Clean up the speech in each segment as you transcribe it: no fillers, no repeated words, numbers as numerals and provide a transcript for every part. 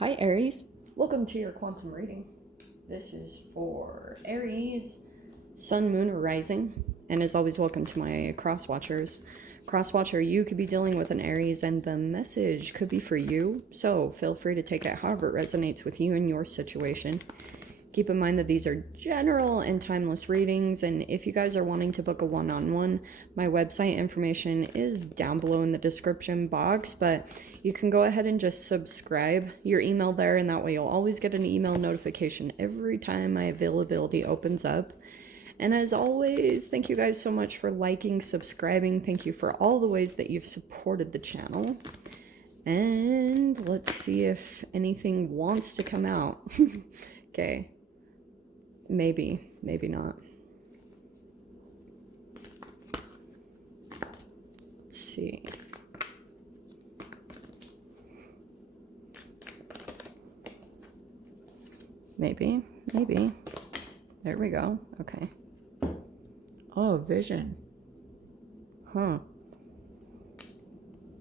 Hi Aries, welcome to your quantum reading. This is for Aries, Sun, Moon, or Rising, and as always, welcome to my cross watchers. Cross watcher, you could be dealing with an Aries, and the message could be for you. So feel free to take it however it resonates with you and your situation. Keep in mind that these are general and timeless readings, and if you guys are wanting to book a one-on-one, my website information is down below in the description box, but you can go ahead and just subscribe your email there, and that way you'll always get an email notification every time my availability opens up. And as always, thank you guys so much for liking, subscribing. Thank you for all the ways that you've supported the channel. And let's see if anything wants to come out. Okay. Maybe not. Let's see. Maybe. There we go. Okay. Oh, vision. Huh.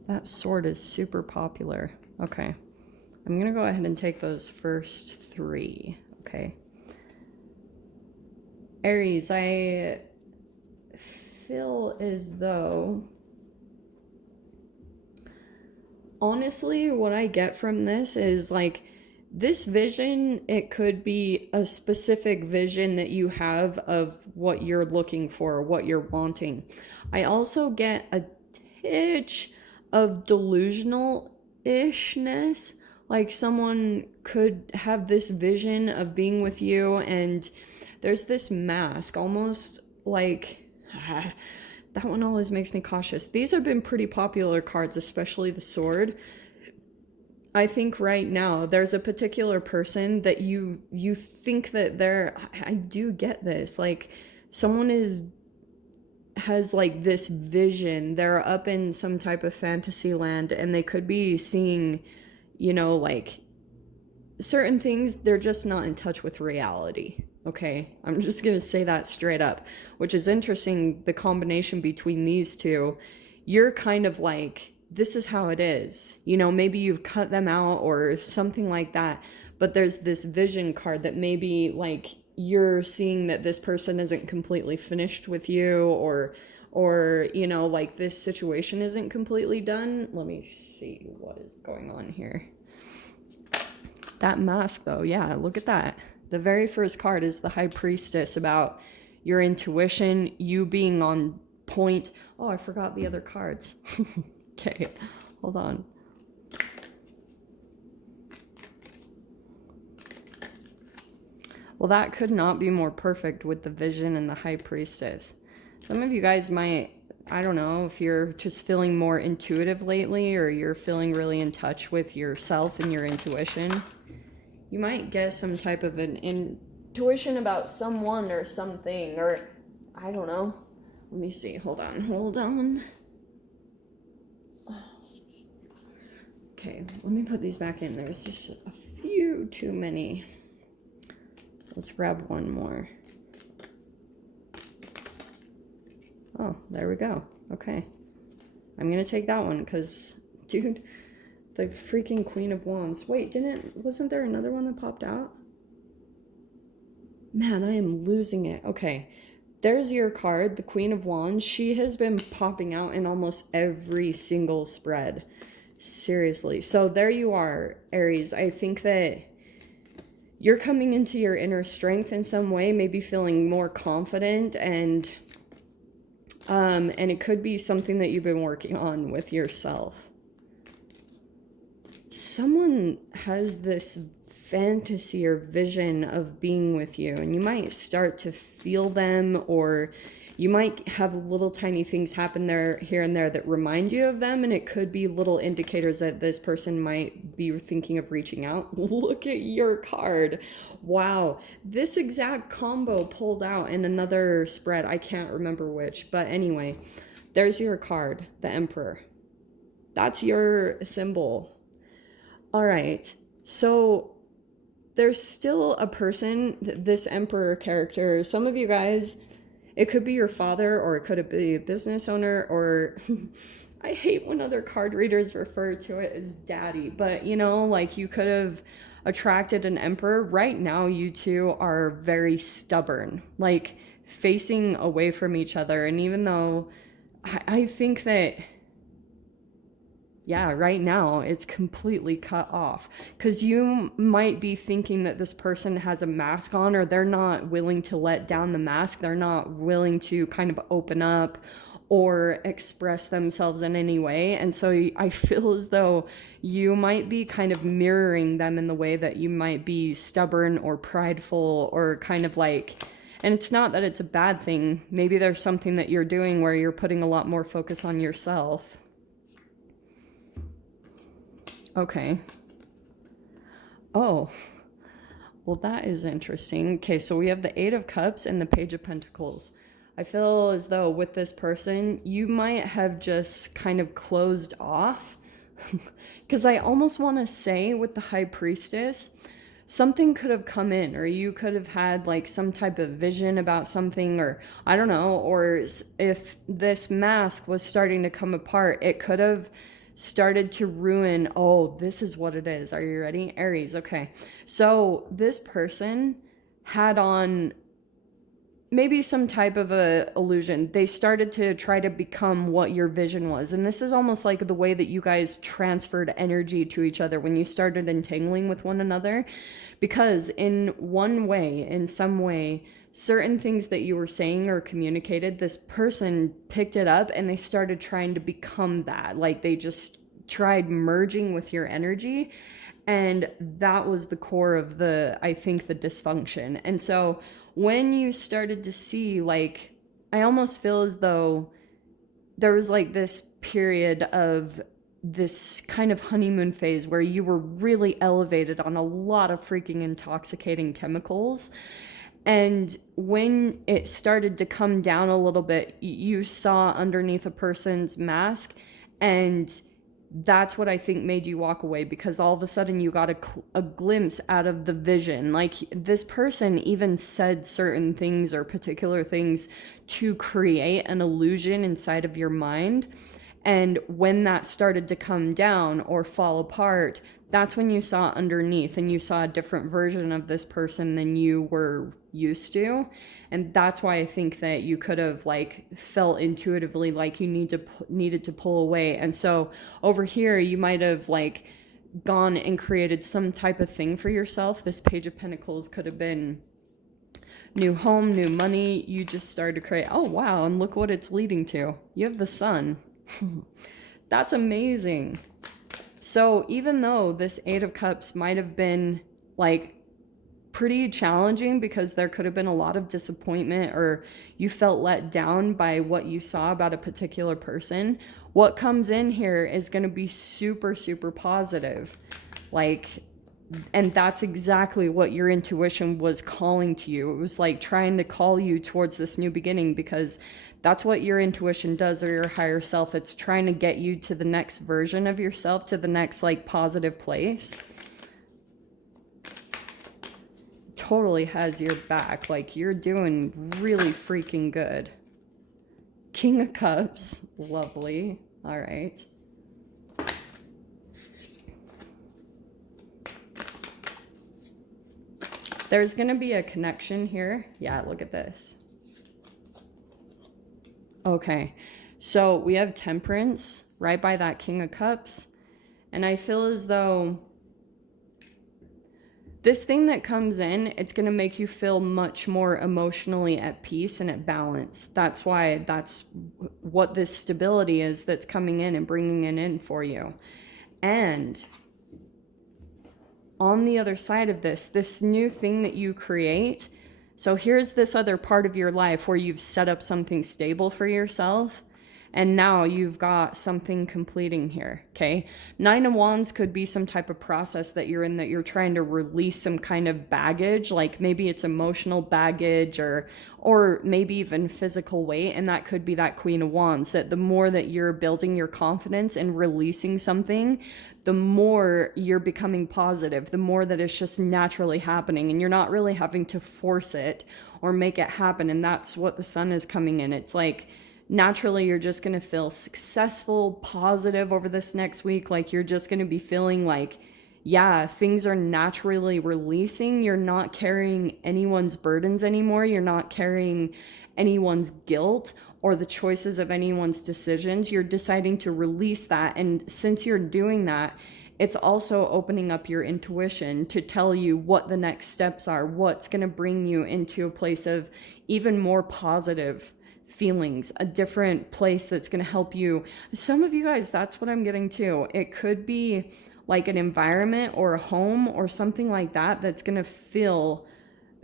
That sword is super popular. Okay. I'm going to go ahead and take those first three. Okay. Aries, I feel as though, honestly, what I get from this is like this vision, it could be a specific vision that you have of what you're looking for, what you're wanting. I also get a titch of delusional-ishness, like someone could have this vision of being with you and there's this mask, almost like, that one always makes me cautious. These have been pretty popular cards, especially the sword. I think right now there's a particular person that you think that I do get this, like someone has like this vision. They're up in some type of fantasy land and they could be seeing, like certain things, they're just not in touch with reality. Okay, I'm just gonna say that straight up, which is interesting, the combination between these two. You're kind of like, this is how it is. Maybe you've cut them out or something like that, but there's this vision card that maybe like you're seeing that this person isn't completely finished with you or like this situation isn't completely done. Let me see what is going on here. That mask though, yeah, look at that. The very first card is the High Priestess, about your intuition, you being on point. Oh, I forgot the other cards. Okay, hold on. Well, that could not be more perfect with the Vision and the High Priestess. Some of you guys might, I don't know, if you're just feeling more intuitive lately or you're feeling really in touch with yourself and your intuition, you might get some type of an intuition about someone or something, or I don't know. Let me see. Hold on. Okay, let me put these back in. There's just a few too many. Let's grab one more. Oh, there we go. Okay. I'm going to take that one because, dude, the freaking Queen of Wands. Wait, wasn't there another one that popped out? Man, I am losing it. Okay, there's your card, the Queen of Wands. She has been popping out in almost every single spread. Seriously. So there you are, Aries. I think that you're coming into your inner strength in some way, maybe feeling more confident, and it could be something that you've been working on with yourself. Someone has this fantasy or vision of being with you, and you might start to feel them, or you might have little tiny things happen there, here and there, that remind you of them, and it could be little indicators that this person might be thinking of reaching out. Look at your card. Wow, this exact combo pulled out in another spread. I can't remember which, but anyway, there's your card, the Emperor. That's your symbol. All right, so there's still a person, this Emperor character. Some of you guys, it could be your father, or it could be a business owner, or I hate when other card readers refer to it as daddy, but you know, like you could have attracted an emperor. Right now, you two are very stubborn, like facing away from each other. And even though I think that, yeah, right now it's completely cut off because you might be thinking that this person has a mask on, or they're not willing to let down the mask. They're not willing to kind of open up or express themselves in any way. And so I feel as though you might be kind of mirroring them in the way that you might be stubborn or prideful or kind of like, and it's not that it's a bad thing. Maybe there's something that you're doing where you're putting a lot more focus on yourself. Okay. Oh, well, that is interesting. Okay, so we have the Eight of Cups and the Page of Pentacles. I feel as though with this person, you might have just kind of closed off. Because I almost want to say with the High Priestess, something could have come in, or you could have had like some type of vision about something, or I don't know, or if this mask was starting to come apart, it could have started to ruin. Oh, this is what it is. Are you ready? Aries. Okay. So this person had on maybe some type of a illusion. They started to try to become what your vision was. And this is almost like the way that you guys transferred energy to each other when you started entangling with one another. Because in one way, in some way, certain things that you were saying or communicated, this person picked it up and they started trying to become that. Like they just tried merging with your energy. And that was the core of I think, the dysfunction. And so when you started to see, like, I almost feel as though there was like this period of this kind of honeymoon phase where you were really elevated on a lot of freaking intoxicating chemicals. And when it started to come down a little bit, you saw underneath a person's mask, and that's what I think made you walk away, because all of a sudden you got a glimpse out of the vision. Like this person even said certain things or particular things to create an illusion inside of your mind. And when that started to come down or fall apart, that's when you saw underneath and you saw a different version of this person than you were used to. And that's why I think that you could have like felt intuitively like you needed to pull away. And so over here, you might have like gone and created some type of thing for yourself. This Page of Pentacles could have been new home, new money. You just started to create. Oh, wow. And look what it's leading to. You have the Sun. That's amazing. So even though this Eight of Cups might have been like pretty challenging, because there could have been a lot of disappointment or you felt let down by what you saw about a particular person, what comes in here is going to be super, super positive. Like, and that's exactly what your intuition was calling to you. It was like trying to call you towards this new beginning, because that's what your intuition does, or your higher self. It's trying to get you to the next version of yourself, to the next like positive place. Totally has your back. Like you're doing really freaking good. King of Cups. Lovely. All right. There's going to be a connection here. Yeah, look at this. Okay, so we have Temperance right by that King of Cups. And I feel as though this thing that comes in, it's going to make you feel much more emotionally at peace and at balance. That's why that's what this stability is that's coming in and bringing it in for you. And on the other side of this new thing that you create, so here's this other part of your life where you've set up something stable for yourself, and now you've got something completing here, okay? Nine of Wands could be some type of process that you're in, that you're trying to release some kind of baggage, like maybe it's emotional baggage or maybe even physical weight, and that could be that Queen of Wands, that the more that you're building your confidence and releasing something, the more you're becoming positive, the more that it's just naturally happening, and you're not really having to force it or make it happen. And that's what the Sun is coming in. It's like naturally you're just going to feel successful, positive over this next week. Like you're just going to be feeling like, yeah, things are naturally releasing. You're not carrying anyone's burdens anymore. You're not carrying anyone's guilt or the choices of anyone's decisions. You're deciding to release that. And since you're doing that, it's also opening up your intuition to tell you what the next steps are, what's going to bring you into a place of even more positive feelings, a different place that's going to help you. Some of you guys, that's what I'm getting to. It could be like an environment or a home or something like that that's going to feel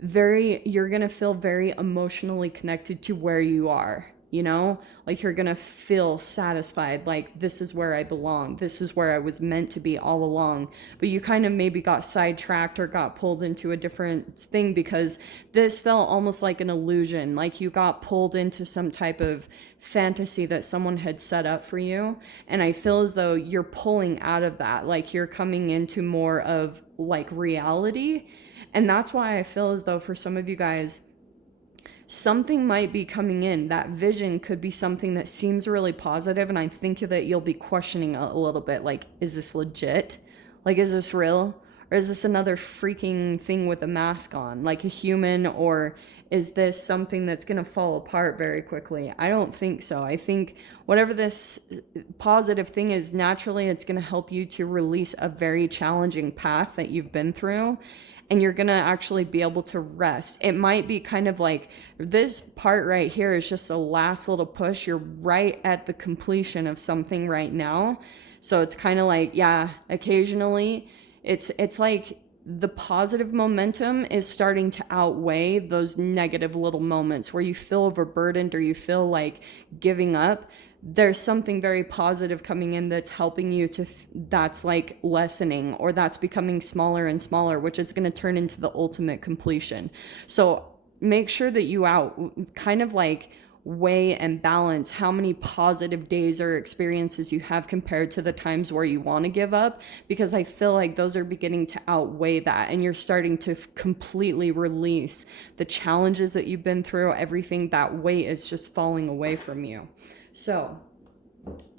you're going to feel very emotionally connected to where you are, you know? Like you're going to feel satisfied, like this is where I belong. This is where I was meant to be all along. But you kind of maybe got sidetracked or got pulled into a different thing because this felt almost like an illusion, like you got pulled into some type of fantasy that someone had set up for you. And I feel as though you're pulling out of that, like you're coming into more of like reality. And that's why I feel as though for some of you guys, something might be coming in. That vision could be something that seems really positive, and I think that you'll be questioning a little bit, like, is this legit? Like, is this real? Or is this another freaking thing with a mask on, like a human? Or is this something that's going to fall apart very quickly? I don't think so. I think whatever this positive thing is, naturally it's going to help you to release a very challenging path that you've been through, and you're going to actually be able to rest. It might be kind of like this part right here is just a last little push. You're right at the completion of something right now. So it's kind of like, yeah, occasionally it's like the positive momentum is starting to outweigh those negative little moments where you feel overburdened or you feel like giving up. There's something very positive coming in that's helping you to, that's like lessening, or that's becoming smaller and smaller, which is going to turn into the ultimate completion. So make sure that you kind of like weigh and balance how many positive days or experiences you have compared to the times where you want to give up, because I feel like those are beginning to outweigh that, and you're starting to completely release the challenges that you've been through. Everything, that weight is just falling away from you. So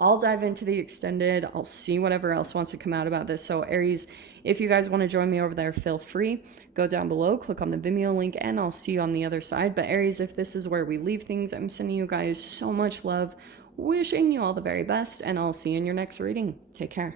I'll dive into the extended. I'll see whatever else wants to come out about this. So Aries, if you guys want to join me over there, feel free. Go down below, click on the Vimeo link, and I'll see you on the other side. But Aries, if this is where we leave things, I'm sending you guys so much love, wishing you all the very best, and I'll see you in your next reading. Take care.